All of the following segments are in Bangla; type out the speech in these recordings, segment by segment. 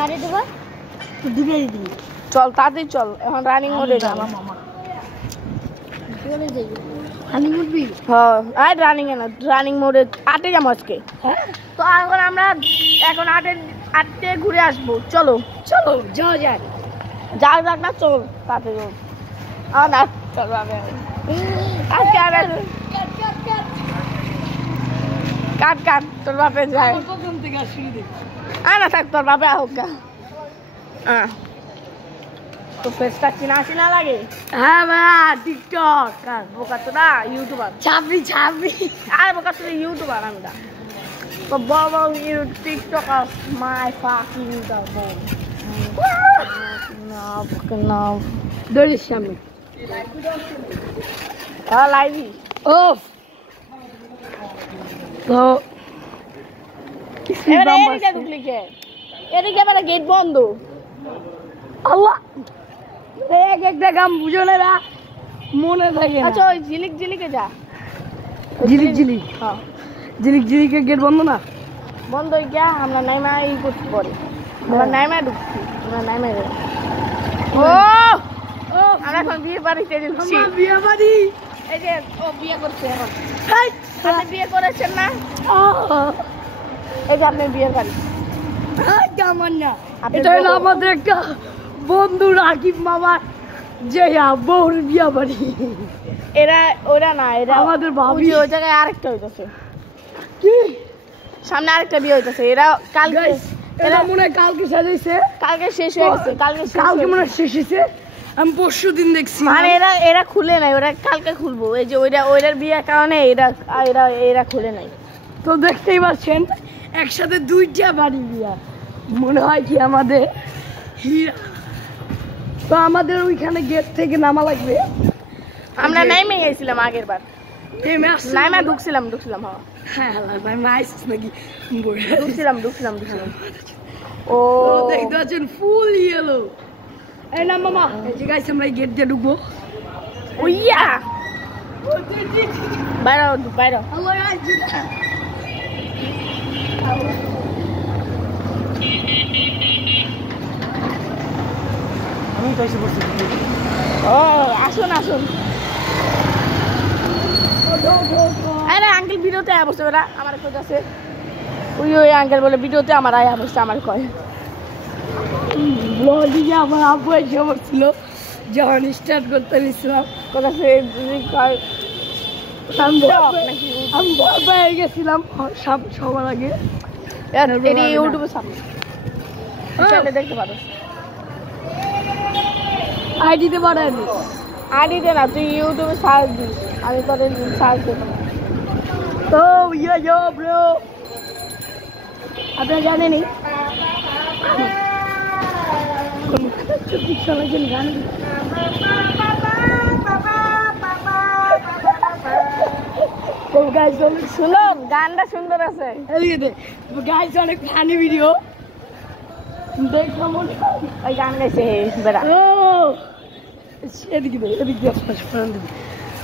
গাড়ি দেবা তো দিবে দিবি চল তাড়াতাড়ি চল এখন রানিং মোডে যা মামা চলে যাই রানিং উঠবি হ্যাঁ আর রানিং এ না রানিং মোডে আটে যাবো আজকে হ্যাঁ তো এখন আমরা এখন আটে ঘুরে আসবো চলো চলো যাও যাক যাক না চল তাড়াতাড়ি চল না চল আজকে আর কাট তোর বাপে যায় প্রথম থেকে শুরু দেখ না থাক তোর বাপে হোক গা তো ফেসটা চিনা লাগে হ্যাঁ ভাই টিকটক বোকা তো না ইউটিউবার ছাপি আর বোকা তো ইউটিউবার আমি না তো বড় টিকটকার মাই ফাকিং না দড়ির সামনে লাইভি ওফ তো এদিকে ঢুকলি কে এদিকে মানে গেট বন্ধ আল্লাহ এক একটা গাম বুঝো না মনে থাকে না আচ্ছা ওই ঝিলিকে যা ঝিলিক হ্যাঁ ঝিলিকের গেট বন্ধ না বন্ধ হয়ে গিয়া আমরা নাইমা এই করতে পারি আমরা নাইমা ঢুকছি আমরা নাইমা ও আমরা এখন বিয়ে বাড়িতে ঢুকছি বিয়ে বাড়ি এই যে ও বিয়ে করছে এখন আপনি বিয়ে করেছেন না এই যে আপনি বিয়ে বাড়ি কেমন না আপনি এটা হলো আমাদের একটা বন্ধু রাকিব মামার যে বউর বিয়ে বাড়ি ওরা না এরা আমাদের ভাবি ওই জায়গায় আরেকটা হইতেছে কি সামনে আরেকটা বিয়ে হইতেছে এরা কালকে এরা মনে হয় কালকে সাজাইছে কালকে শেষ হয়ে গেছে কালকে মনে হয় শেষ হয়েছে আমি পরশু দিন দেখছি মানে এরা খুলে নাই ওরা কালকে খুলবো এই যে ওইটার বিয়ের কারণে এরা খুলে নাই তো দেখতেই পাচ্ছেন একসাথে দুইটা বাড়ি বিয়া মনে হয় কি আমাদের হীরা তো আমাদের ওইখানে গেট থেকে নামা লাগবে আমরা নাইমে গেছিলাম আগের বার নাইমা ঢুকছিলাম হ্যাঁ নাকি ঢুকছিলাম ও দেখতে পাচ্ছেন ফুল ইয়েলো এই না মামা এই যে গাইস আমরা গেট দিয়ে ঢুকবো ওইয়া বাইরে হ্যালো গাইস আমি তো এসে বসছি ও আসুন আরে আঙ্কেল ভিডিওতে আয়া বসছে ওরা আমার খোঁজ আছে ওই আঙ্কেল বলে ভিডিওতে আমার আয়া বসছে আমার কয় ব্লগে আমার আব্বু এসে বসছিল যখন স্টার্ট করতে নিচ্ছিলাম কথা সে কয় আমি ভয় পেয়ে গেছিলাম সবার আগে এটি ইউটিউবে সামনে দেখতে পারো আইডিতে পারেন আইডিতে না তুই ইউটিউবে সার্চ দিস আমি পরে সার্চ দেবো তো ইয়ো ব্রো আপনারা জানেনই গান শুনো গানটা সুন্দর আছে গাইস অনেক ফানি ভিডিও দেখলাম ওই গান গাইছে বেড়া এদিকে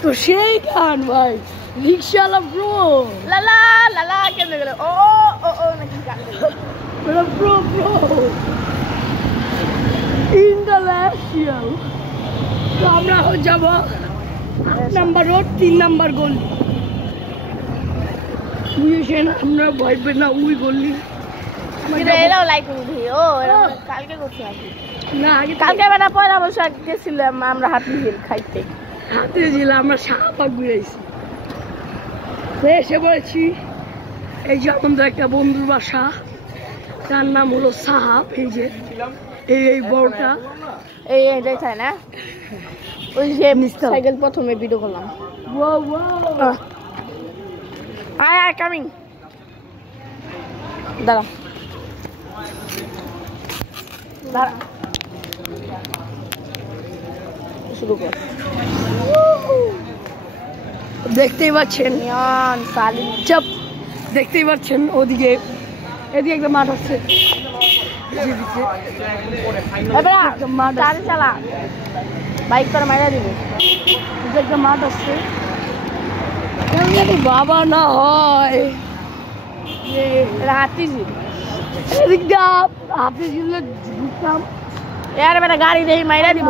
তো সেই গান ভাই রিক্সাওয়ালা ব্রো লালা লালা কেমনে গেল ও নাকি গান ব্রো ইন্টারন্যাশনাল তো আমরা যাব 8 নাম্বার রোড 3 নাম্বার গলি বুঝেছেন আমরা ভয় পেয়ে না ওই গলি এরাও লাইক ভিডিও কালকে করছি না আগে কালকে বেটা পয়লা বৈশাখ গেছিলাম আমরা হাতি ঝিল খাইতে হাতে ছিল আমরা শাহবাগ ঘুরেছি এসে বলেছি এই যে আমাদের একটা বন্ধুর বাসা তার নাম হলো সাহাব এই যে এই বড়টা এইটাই তাই না ওই যে সাইকেল প্রথমে ভিডিও করলাম আয় কামিং দাঁড়া শুরু কর দেখতেই পাচ্ছেন চাপ দেখতেই পাচ্ছেন ওদিকে এদিকে একটা মাঠ আছে চালা বাইক করে মারা দিবে একটা মাঠ আছে বাবা না হয় হাতি এদিক দিয়ে আপনি ঝুলে ঢুকতাম এর বেটা গাড়ি দেই মাইরা দিব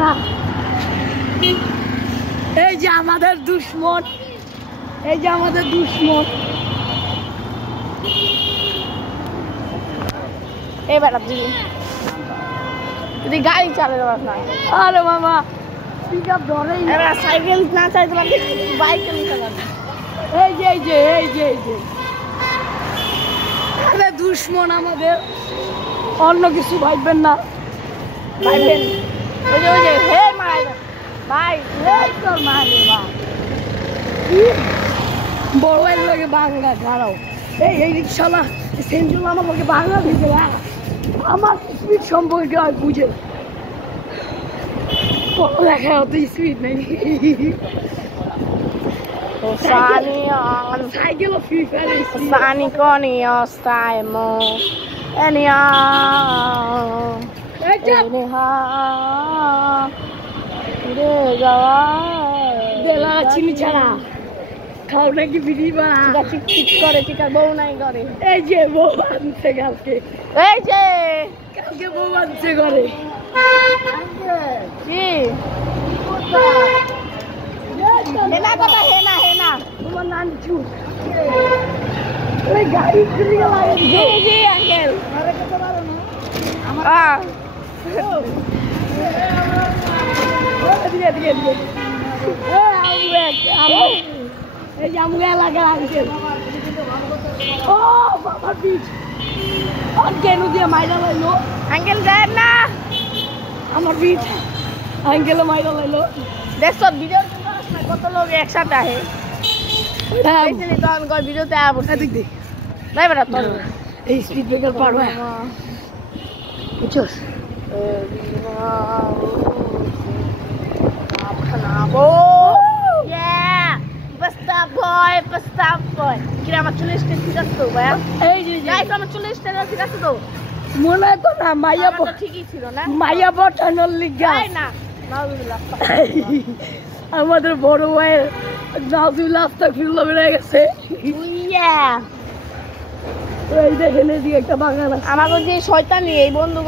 না। এই যে আমাদের দুশ্মন, এই যে আমাদের দুশ্মন। এই বেটা যদি গাড়ি চালাতে পারস না। আরে মামা পিক আপ ধরেই না। এবার সাইকেল না চালাতে পারলে বাইক চালাবে। এই যে এই যে এই যে এই যে আরে দুশ্মন আমাদের, অন্য কিছু ভাববেন না, ভাইবেন ওই যে হে মারাই ভাই এই তোর মারে বা বড় ভাইয়ের লোকে বাংলা দাঁড়াও। এই রিক্সাওয়ালা সেন্টুল আমার লোকে বাংলা দিতে আমার স্পিড সম্পর্কে আর বুঝে দেখা অত স্পিড নেই। Cycle free fire Sani Conio stai mo দেলা চিনি ছাড়া খাও নাকি বিড়ি বাড়া চিক করে চিকার বউ নাই করে। এই যে বউ আনছে কালকে, এই যে কালকে বউ আনছে করে কি হেনা কথা হেনা হেনা তোমার নাম চুপ ওই গাড়ি খুলে লাগে। জি জি আঙ্কেল এদিকে এদিকে এদিকে এই যে আমগা এলাকার আঙ্কেল। ও বাবা বিচ আর কেন দিয়ে মাইরা লাইলো আঙ্কেল দেন না আমার বিচ আঙ্কেল মাইরা লাইলো। দেখছো ভিডিও কত লোক একসাথে আহে দেখছিলি তখন কয় ভিডিওতে আয়া পড়ছে এদিক দিয়ে নাই বেটা তোর এই স্পিড ব্রেকার পার হয় বুঝছস। কিরে আমার 40 টাকা ঠিক আছে তো ভাইয়া? এই যে গাইস আমার 40 টাকা ঠিক আছে তো? মনে হয় তো না মাইয়া আমার তো ঠিকই ছিল না? মাইয়া বটানোর লিগা তাই না নাউজুবিল্লাহ। আমাদের বড় ভাইয়ের নাউজুবিল্লাহ আস্তাগফিরুল্লাহ বেড়ে গেছে। ইয়া এই দেখেন এদিকে একটা বাগান আছে। আমাকে যে শয়তানি এই বন্ধু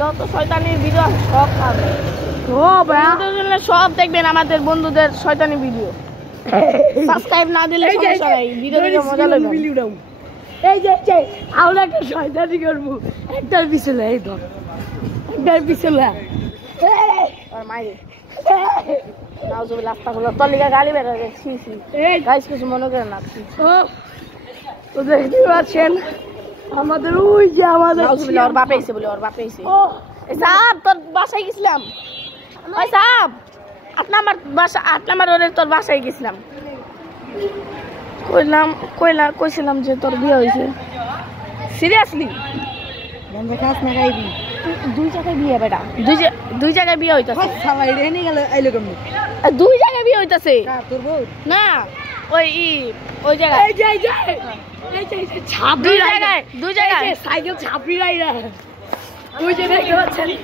যত শয়তানির ভিডিও আছে সব খাবে। ও ভাইয়া সব দেখবেন আমাদের বন্ধুদের শয়তানি ভিডিও। সাবস্ক্রাইব না দিলে সমস্যা নাই, ভিডিও দেখে মজা লাগবে। এই যে আমরা একটা শয়তানি করবো, একটার পিছনে এই ধর একটার পিছনে আর মাইরে নাউজুবিল্লাহ আস্তাগফিরুল্লাহ তোর লিগা গালি বের হয়ে গেছে। এই গাইস কিছু মনে করেন না। ও তো দেখতে পাচ্ছেন আমাদের ওই যে আমাদের নাউজুবিল্লাহ ওর বাপে এসে বলে ওর বাপে এসে। ও এই সাহেব তোর বাসায় গেছিলাম। ওই সাহেব 8 নাম্বার বাসা 8 নাম্বার রোডের তোর বাসায় গেছিলাম। কইছিলাম যে তোর বিয়ে হয়েছে। সিরিয়াসলি বন্ধ কাজ না গাইবি দুই জায়গায় বিয়ে বেটা, দুই জায়গায় বিয়ে হইতাছে। সবাই রেনে গেল আইলো কেমন দুই জায়গায় বিয়ে হইতাছে তোর বউ না ওই জায়গায় এই যে ছাপড়ি দুই জায়গায় সাইকেল ছাপড়ি রাইরা ওই যে দেখতে পাচ্ছেন